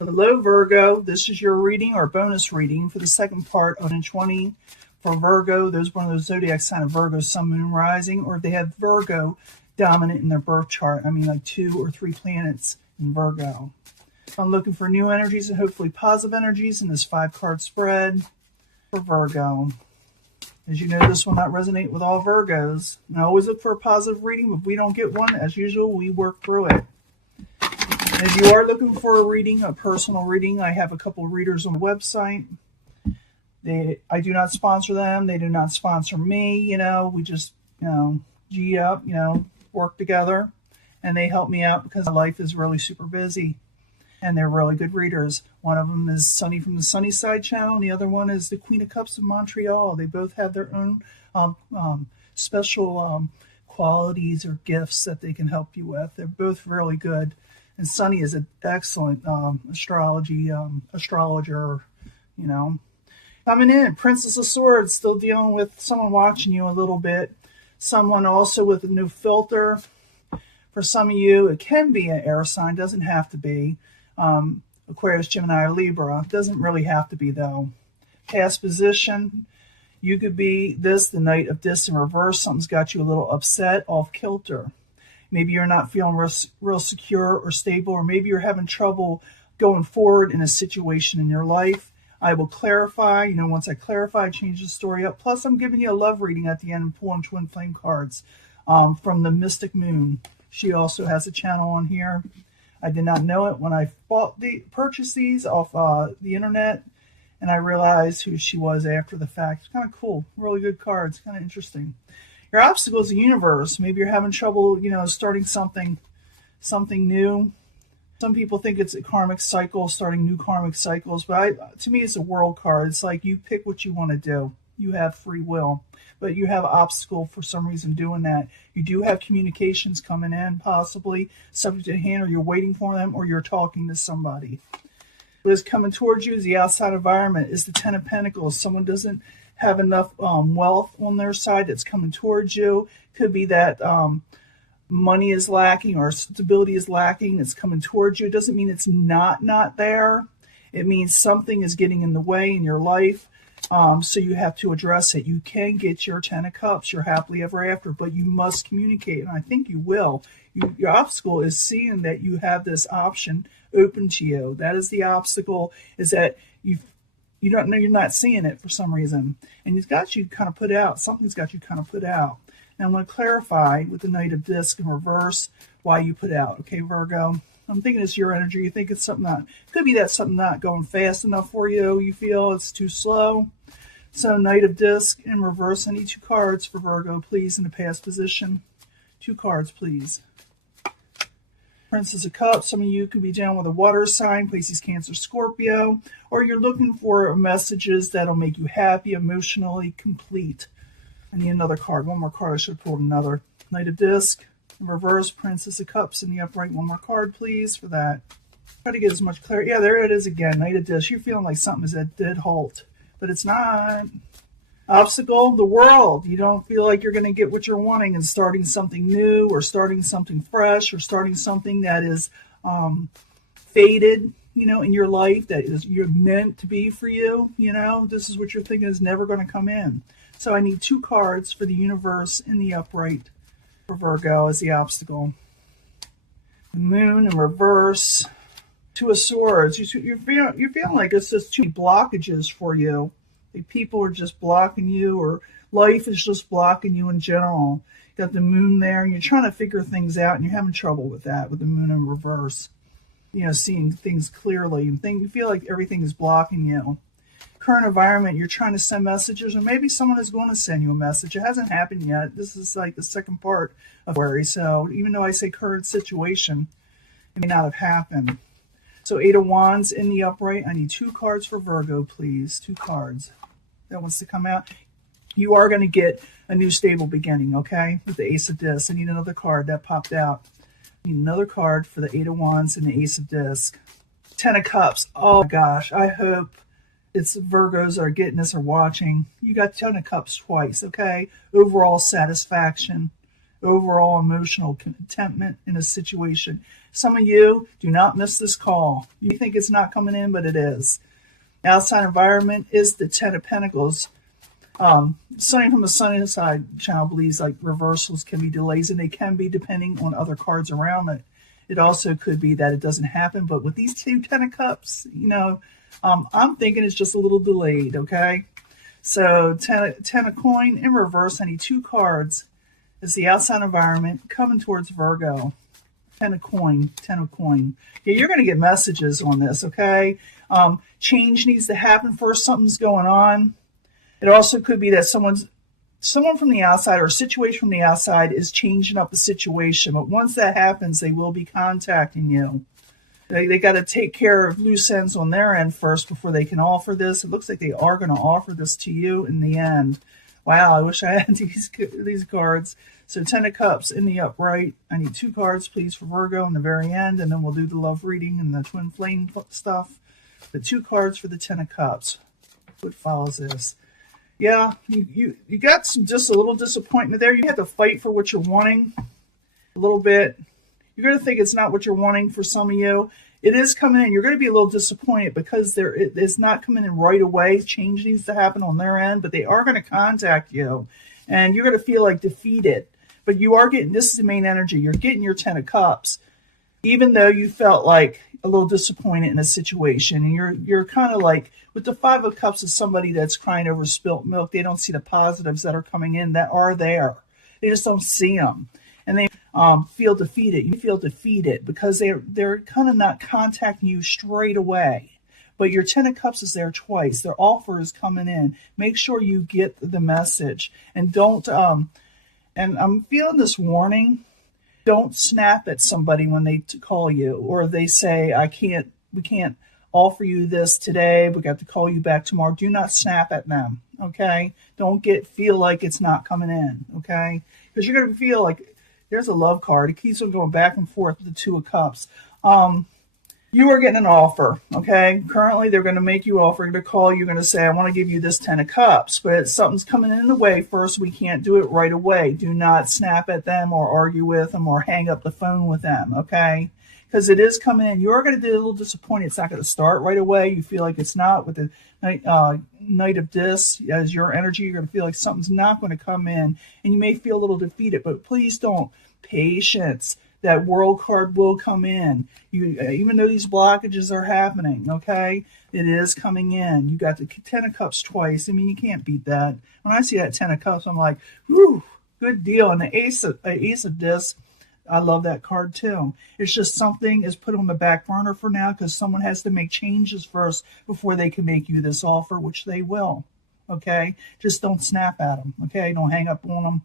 Hello, Virgo. This is your reading or bonus reading for the second part of 2020 for Virgo. There's one of those zodiac sign of Virgo, Sun, Moon, Rising, or if they have Virgo dominant in their birth chart. I mean, like 2 or 3 planets in Virgo. I'm looking for new energies and hopefully positive energies in this 5-card spread for Virgo. As you know, this will not resonate with all Virgos. And I always look for a positive reading, but if we don't get one, as usual, we work through it. And if you are looking for a reading, a personal reading, I have a couple of readers on the website. I do not sponsor them. They do not sponsor me. We just, G up, work together. And they help me out because my life is really super busy. And they're really good readers. One of them is Sunny from the Sunny Side channel, and the other one is the Queen of Cups of Montreal. They both have their own special qualities or gifts that they can help you with. They're both really good. And Sunny is an excellent astrologer, Coming in, Princess of Swords, still dealing with someone watching you a little bit. Someone also with a new filter. For some of you, it can be an air sign, doesn't have to be. Aquarius, Gemini, or Libra. Doesn't really have to be, though. Past position, you could be the Knight of Discs in reverse. Something's got you a little upset, off kilter. Maybe you're not feeling real secure or stable, or maybe you're having trouble going forward in a situation in your life. I will clarify. Once I clarify, change the story up. Plus, I'm giving you a love reading at the end and pulling twin flame cards from the Mystic Moon. She also has a channel on here. I did not know it when I purchased these off the internet, and I realized who she was after the fact. It's kind of cool. Really good cards. Kind of interesting. Your obstacle is the universe. Maybe you're having trouble, starting something new. Some people think it's a karmic cycle, starting new karmic cycles, but to me, it's a world card. It's like you pick what you want to do. You have free will, but you have obstacle for some reason doing that. You do have communications coming in, possibly subject to hand, or you're waiting for them, or you're talking to somebody. What is coming towards you is the outside environment, is the Ten of Pentacles. Someone doesn't have enough wealth on their side that's coming towards you. Could be that money is lacking or stability is lacking. It's coming towards you. It doesn't mean it's not there. It means something is getting in the way in your life. So you have to address it. You can get your 10 of Cups, your happily ever after, but you must communicate, and I think you will. Your obstacle is seeing that you have this option open to you. That is the obstacle, is that you don't know, you're not seeing it for some reason, and it's got you kind of put out. Something's got you kind of put out. Now I'm going to clarify with the Knight of Discs in reverse why you put out. Okay, Virgo. I'm thinking it's your energy. You think it's something that could be that something not going fast enough for you. You feel it's too slow. So Knight of Disc in reverse. I need 2 cards for Virgo, please, in the past position. 2 cards, please. Princess of Cups. Some of you could be down with a water sign, Pisces, Cancer, Scorpio, or you're looking for messages that'll make you happy, emotionally complete. I need another card. One more card. I should have pulled another. Knight of Disc in reverse, Princess of Cups in the upright. One more card, please, for that. Try to get as much clarity. Yeah, there it is again. Knight of Disc. You're feeling like something is at dead halt, but it's not. Obstacle, the world. You don't feel like you're going to get what you're wanting and starting something new or starting something fresh or starting something that is faded, in your life that is you're meant to be for you. This is what you're thinking is never going to come in. So I need 2 cards for the universe in the upright for Virgo as the obstacle. The Moon in reverse. 2 of Swords. You're feeling like it's just too many blockages for you. Like people are just blocking you, or life is just blocking you in general. You got the Moon there, and you're trying to figure things out, and you're having trouble with that with the Moon in reverse. Seeing things clearly, and you feel like everything is blocking you. Current environment, you're trying to send messages, or maybe someone is going to send you a message. It hasn't happened yet. This is like the second part of Aries. So even though I say current situation, it may not have happened. So 8 of Wands in the upright. I need 2 cards for Virgo, please. 2 cards. That wants to come out. You are going to get a new stable beginning, okay? With the Ace of Discs. I need another card that popped out. I need another card for the 8 of Wands and the Ace of Discs. 10 of Cups. Oh my gosh. I hope it's Virgos that are getting this or watching. You got 10 of Cups twice, okay? Overall satisfaction. overall emotional contentment in a situation. Some of you do not miss this call. You think it's not coming in, but it is. Outside environment is the Ten of Pentacles. Sunny from the sunny side channel believes like reversals can be delays, and they can be depending on other cards around it. It also could be that it doesn't happen, but with these two Ten of Cups, I'm thinking it's just a little delayed, okay? So ten of coin in reverse. I need 2 cards. It's the outside environment coming towards Virgo. 10 of coin, 10 of coin. Yeah, you're going to get messages on this, okay? Change needs to happen first. Something's going on. It also could be that someone from the outside or a situation from the outside is changing up the situation. But once that happens, they will be contacting you. They got to take care of loose ends on their end first before they can offer this. It looks like they are going to offer this to you in the end. Wow, I wish I had these cards. So 10 of Cups in the upright. I need 2 cards, please, for Virgo in the very end, and then we'll do the love reading and the twin flame stuff. The 2 cards for the 10 of Cups. What follows this? Yeah, you got just a little disappointment there. You have to fight for what you're wanting a little bit. You're going to think it's not what you're wanting for some of you. It is coming in. You're going to be a little disappointed because it's not coming in right away. Change needs to happen on their end, but they are going to contact you, and you're going to feel like defeated. But you are getting, this is the main energy. You're getting your 10 of Cups, even though you felt like a little disappointed in a situation. And you're kind of like, with the 5 of Cups is somebody that's crying over spilt milk. They don't see the positives that are coming in that are there. They just don't see them. And they feel defeated. You feel defeated because they're kind of not contacting you straight away. But your 10 of Cups is there twice. Their offer is coming in. Make sure you get the message. And don't, and I'm feeling this warning. Don't snap at somebody when they call you, or they say, we can't offer you this today. We got to call you back tomorrow. Do not snap at them, okay? Don't feel like it's not coming in, okay? Because you're going to feel like there's a love card. It keeps on going back and forth with the 2 of Cups. You are getting an offer, okay? Currently, they're going to make you offer. They're going to call you. You're going to say, I want to give you this 10 of Cups, but something's coming in the way first. We can't do it right away. Do not snap at them or argue with them or hang up the phone with them, okay? Because it is coming in. You're going to be a little disappointed. It's not going to start right away. You feel like it's not. With the Knight of Discs as your energy, you're going to feel like something's not going to come in, and you may feel a little defeated, but please don't. Patience. That World card will come in. Even though these blockages are happening, okay? It is coming in. You got the 10 of Cups twice. I mean, you can't beat that. When I see that 10 of Cups, I'm like, whew, good deal. And the Ace of Discs, I love that card too. It's just something is put on the back burner for now because someone has to make changes first before they can make you this offer, which they will, okay? Just don't snap at them, okay? Don't hang up on them.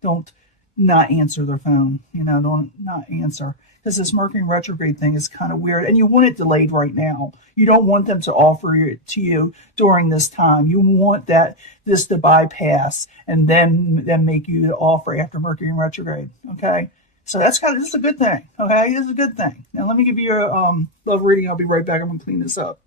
Don't not answer their phone, don't not answer. Because this Mercury retrograde thing is kind of weird, and you want it delayed right now. You don't want them to offer it to you during this time. You want this to bypass and then make you the offer after Mercury retrograde, okay? So this is a good thing, okay? This is a good thing. Now let me give you your love reading. I'll be right back. I'm going to clean this up.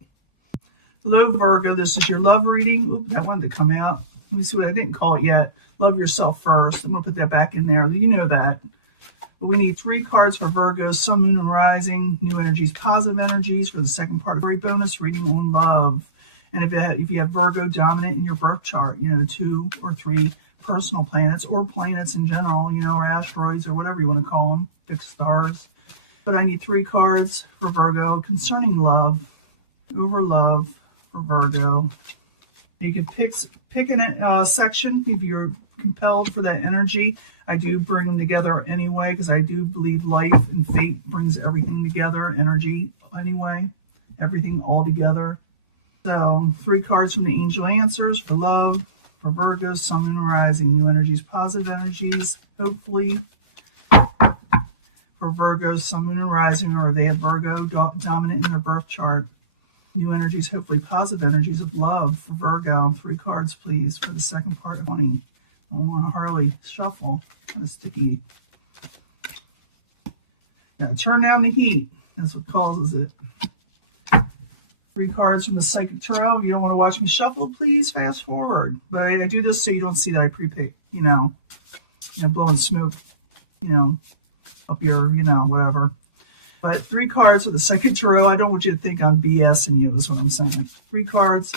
Hello, Virgo. This is your love reading. Oops, that wanted to come out. Let me see what I didn't call it yet. Love yourself first. I'm going to put that back in there. You know that. But we need 3 cards for Virgo, Sun, Moon, and Rising. New energies, positive energies for the second part of a bonus reading on love. And if you have Virgo dominant in your birth chart, 2 or 3 personal planets or planets in general, or asteroids or whatever you want to call them, fixed stars. But I need 3 cards for Virgo concerning love, over love for Virgo. You can pick a section if you're compelled for that energy. I do bring them together anyway because I do believe life and fate brings everything together, energy anyway, everything all together. So 3 cards from the Angel Answers for love, for Virgo, Sun, Moon, and Rising. New energies, positive energies, hopefully. For Virgo, Sun, Moon, and Rising, or they have Virgo dominant in their birth chart. New energies, hopefully positive energies of love for Virgo. 3 cards, please, for the second part of 20. I don't want to hardly shuffle. Kind of sticky. Yeah, turn down the heat. That's what causes it. 3 cards from the Psychic Tarot. If you don't want to watch me shuffle, please fast forward. But I do this so you don't see that I blowing smoke you know, up your, you know, whatever. But 3 cards for the Psychic Tarot. I don't want you to think I'm BSing you, is what I'm saying. 3 cards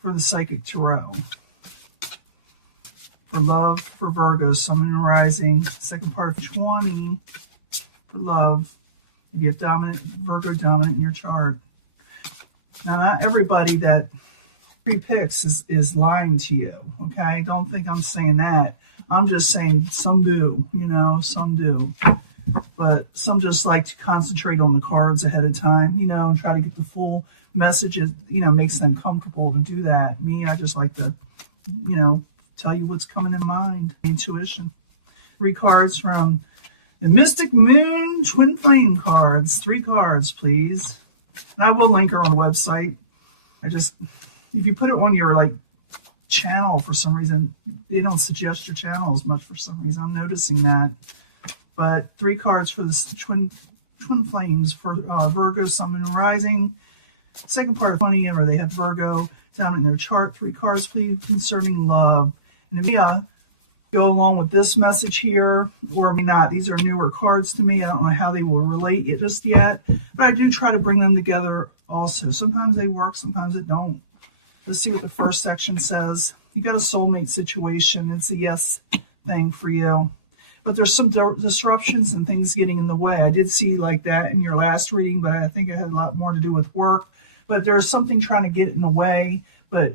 for the Psychic Tarot. For love, for Virgo, Sun and Rising. Second part of 20 for love. If you have dominant, Virgo dominant in your chart. Now, not everybody that pre-picks is lying to you, okay? Don't think I'm saying that. I'm just saying some do, you know, some do. But some just like to concentrate on the cards ahead of time, you know, and try to get the full message. It, you know, makes them comfortable to do that. Me, I just like to, you know, tell you what's coming in mind. Intuition. 3 cards from the Mystic Moon Twin Flame cards. 3 cards, please. And I will link her on the website. I just, if you put it on your, like, channel for some reason, they don't suggest your channel as much for some reason. I'm noticing that. But 3 cards for the twin flames for Virgo, Sun, and Rising. Second part of 20, where they have Virgo down in their chart. 3 cards, please, concerning love. And it may go along with this message here, or it may not. These are newer cards to me. I don't know how they will relate it just yet. But I do try to bring them together also. Sometimes they work, sometimes it don't. Let's see what the first section says. You got a soulmate situation. It's a yes thing for you. But there's some disruptions and things getting in the way. I did see like that in your last reading, but I think it had a lot more to do with work. But there's something trying to get in the way. But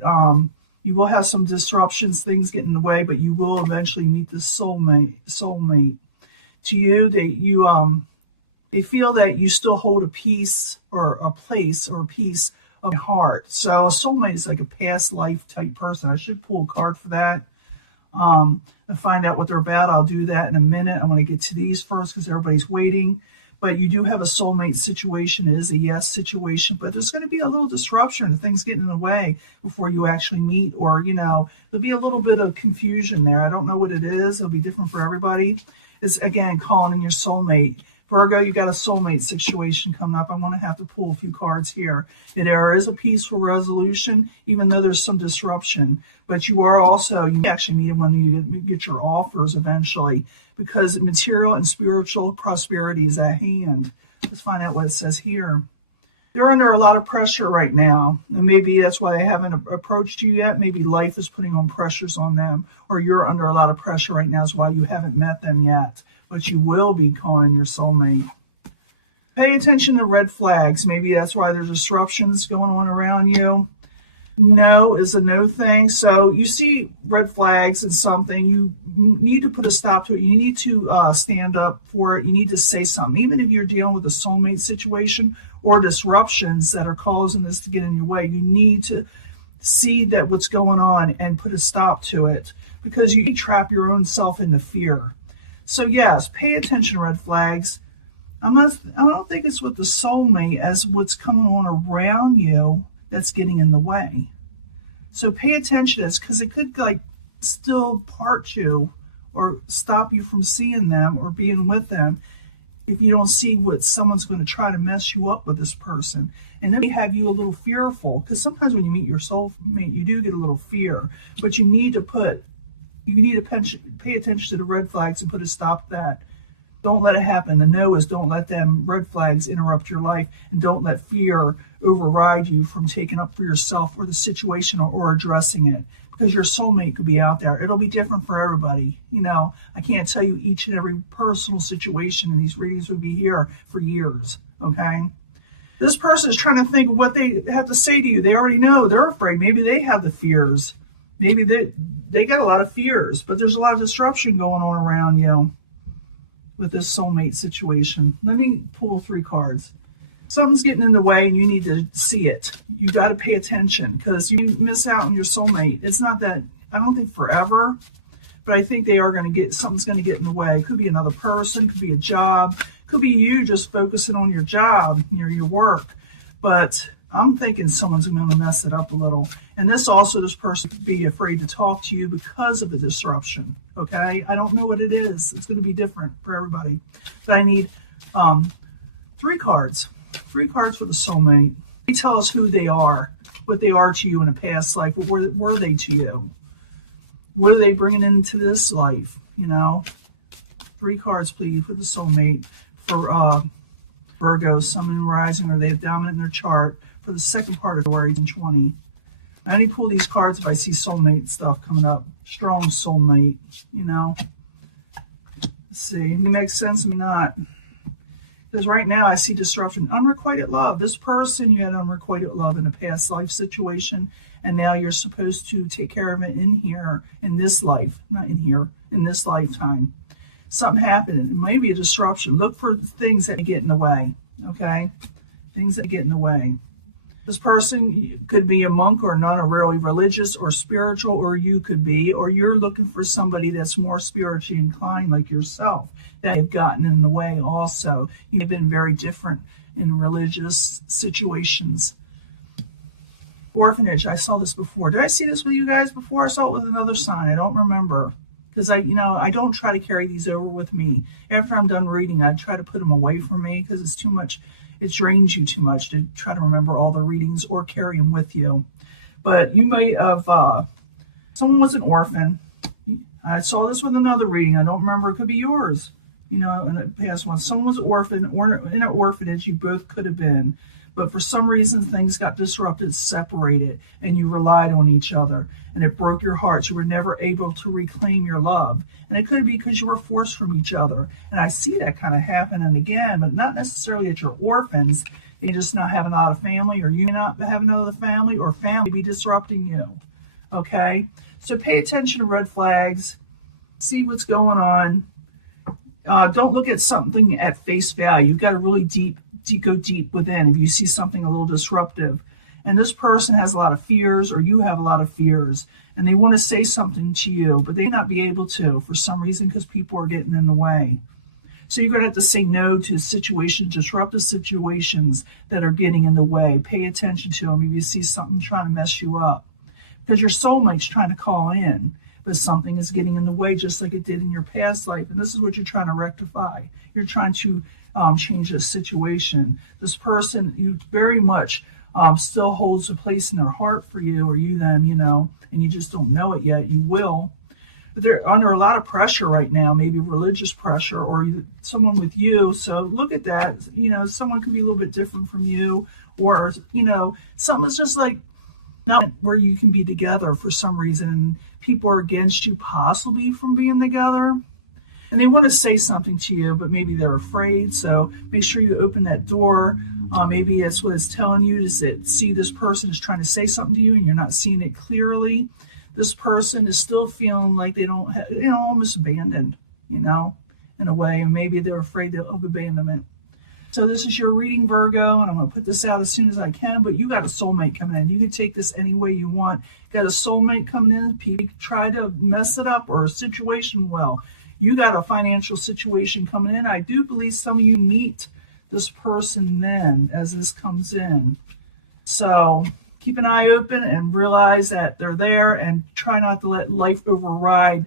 you will have some disruptions, things get in the way, but you will eventually meet the soulmate. To you, they feel that you still hold a piece or a place or a piece of your heart. So a soulmate is like a past life type person. I should pull a card for that. And find out what they're about. I'll do that in a minute. I'm going to get to these first because everybody's waiting. But you do have a soulmate situation. It is a yes situation. But there's going to be a little disruption and things getting in the way before you actually meet. Or, you know, there'll be a little bit of confusion there. I don't know what it is. It'll be different for everybody. It's, again, calling in your soulmate. Virgo, you got a soulmate situation coming up. I'm going to have to pull a few cards here. There is a peaceful resolution, even though there's some disruption. But you are also, you actually meet them when you get your offers eventually, because material and spiritual prosperity is at hand. Let's find out what it says here. They're under a lot of pressure right now, and maybe that's why they haven't approached you yet. Maybe life is putting on pressures on them, or you're under a lot of pressure right now is why you haven't met them yet. But you will be calling your soulmate. Pay attention to red flags. Maybe that's why there's disruptions going on around you. No is a no thing. So you see red flags in something, you need to put a stop to it. You need to stand up for it. You need to say something. Even if you're dealing with a soulmate situation or disruptions that are causing this to get in your way, you need to see that what's going on and put a stop to it, because you can trap your own self into fear. So yes, pay attention to red flags. I don't think it's with the soulmate as what's coming on around you that's getting in the way. So pay attention to this, because it could like still part you or stop you from seeing them or being with them if you don't see what someone's going to try to mess you up with this person. And then they have you a little fearful, because sometimes when you meet your soulmate, you do get a little fear, but you need to pay attention to the red flags and put a stop to that. Don't let it happen. The no is don't let them red flags interrupt your life, and don't let fear override you from taking up for yourself or the situation or addressing it, because your soulmate could be out there. It'll be different for everybody. You know, I can't tell you each and every personal situation, and these readings would be here for years, okay? This person is trying to think of what they have to say to you. They already know. They're afraid. Maybe they have the fears. Maybe they got a lot of fears, but there's a lot of disruption going on around you with this soulmate situation. Let me pull 3 cards. Something's getting in the way and you need to see it. You got to pay attention, because you miss out on your soulmate. It's not that, I don't think forever, but I think they are going to get, something's going to get in the way. It could be another person, could be a job, could be you just focusing on your job, your work. But I'm thinking someone's going to mess it up a little. And this person could be afraid to talk to you because of the disruption, okay? I don't know what it is. It's going to be different for everybody. But I need 3 cards. 3 cards for the soulmate. They tell us who they are, what they are to you in a past life. What were they to you? What are they bringing into this life, you know? 3 cards, please, for the soulmate for Virgo, Sun, Moon, Rising, or they have dominant in their chart for the second part of February 2020. I only pull these cards if I see soulmate stuff coming up. Strong soulmate, you know. Let's see. It makes sense, maybe not. Because right now I see disruption. Unrequited love. This person, you had unrequited love in a past life situation, and now you're supposed to take care of it in here, in this life. Not in here, in this lifetime. Something happened. It may be a disruption. Look for things that get in the way, okay? Things that get in the way. This person could be a monk or not a really religious or spiritual, or you could be, or you're looking for somebody that's more spiritually inclined like yourself that have gotten in the way also. You've been very different in religious situations. Orphanage, I saw this before. Did I see this with you guys before? I saw it with another sign. I don't remember. Because I don't try to carry these over with me. After I'm done reading, I try to put them away from me because it's too much. It drains you too much to try to remember all the readings or carry them with you. But you may have, someone was an orphan. I saw this with another reading. I don't remember. It could be yours, in the past one. Someone was an orphan or in an orphanage. You both could have been. But for some reason, things got disrupted, separated, and you relied on each other. And it broke your hearts. You were never able to reclaim your love. And it could be because you were forced from each other. And I see that kind of happening again, but not necessarily that you're orphans. You just not have another family, or you not have another family, or family be disrupting you. Okay? So pay attention to red flags. See what's going on. Don't look at something at face value. You've got to really go deep within if you see something a little disruptive. And this person has a lot of fears, or you have a lot of fears, and they want to say something to you, but they may not be able to for some reason because people are getting in the way. So you're going to have to say no to situations, disruptive situations that are getting in the way. Pay attention to them if you see something trying to mess you up. Because your soulmate's trying to call in, but something is getting in the way just like it did in your past life. And this is what you're trying to rectify. You're trying to change the situation. This person, you very much still holds a place in their heart for you, or you them, and you just don't know it yet. You will. But they're under a lot of pressure right now, maybe religious pressure, or someone with you. So look at that. Someone could be a little bit different from you, or, something's just like not where you can be together for some reason, and people are against you possibly from being together. And they want to say something to you, but maybe they're afraid. So make sure you open that door. Maybe that's what it's telling you, is that see this person is trying to say something to you and you're not seeing it clearly. This person is still feeling like they don't have, almost abandoned, in a way. And maybe they're afraid of abandonment. So this is your reading, Virgo, and I'm going to put this out as soon as I can. But you got a soulmate coming in. You can take this any way you want. Got a soulmate coming in. People try to mess it up, or a situation, you got a financial situation coming in. I do believe some of you meet this person then as this comes in. So keep an eye open and realize that they're there, and try not to let life override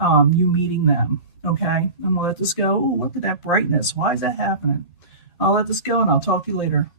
you meeting them. Okay? I'm going to let this go. Oh, look at that brightness. Why is that happening? I'll let this go, and I'll talk to you later.